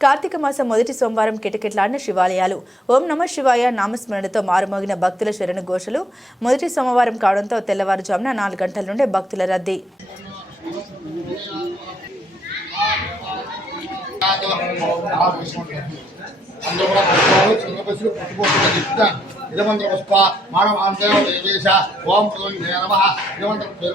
కార్తీక మాసం మొదటి సోమవారం కిటకిట్లాడిన శివాలయాలు. ఓం నమ శివాయ నామస్మరణతో మారుమోగిన భక్తుల శరణ ఘోషలు మొదటి సోమవారం కావడంతో తెల్లవారుజామున నాలుగు గంటల నుండే భక్తుల రద్దీ. ఇదమంత్ర పుష్ప మానవ అంతేవ దేవేశ ఓం నమ ఇదమంత్ర పేరు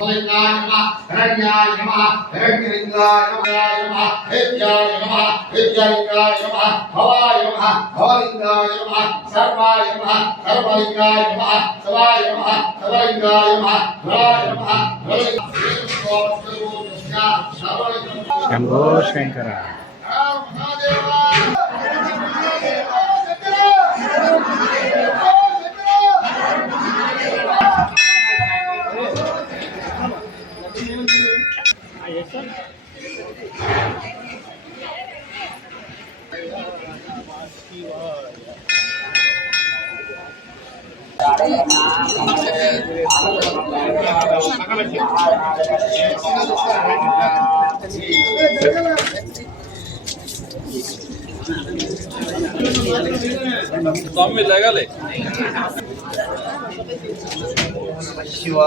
బదులు చెప్పారా చెప్పండి పేరు బదులు చెప్పండి ఇదిగో వాళ్ళ- ఓ స్వామి ఆ, మీరే. ఆ, ప్రదండో భూతో, నా భూతా, దేవ దేవేశ, ఆ, దేవాదిముఖే, ఓం ప్రదండయాస, సర్వాయ स्वामी लगा ले शिवा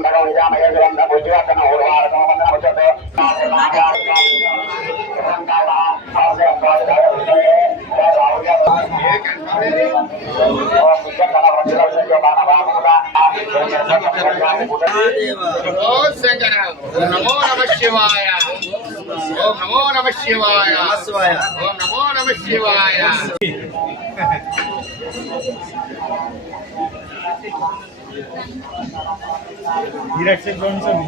ఓం త్రయంబక విజామయేంద్రం భుజవసన ఊర్వారకం వందన ఉచతే ఓ నమో నమ శివాయ ఓం నమో నమ శివాయ. ఓం నమో నమ శివాయ. Direction Johnson.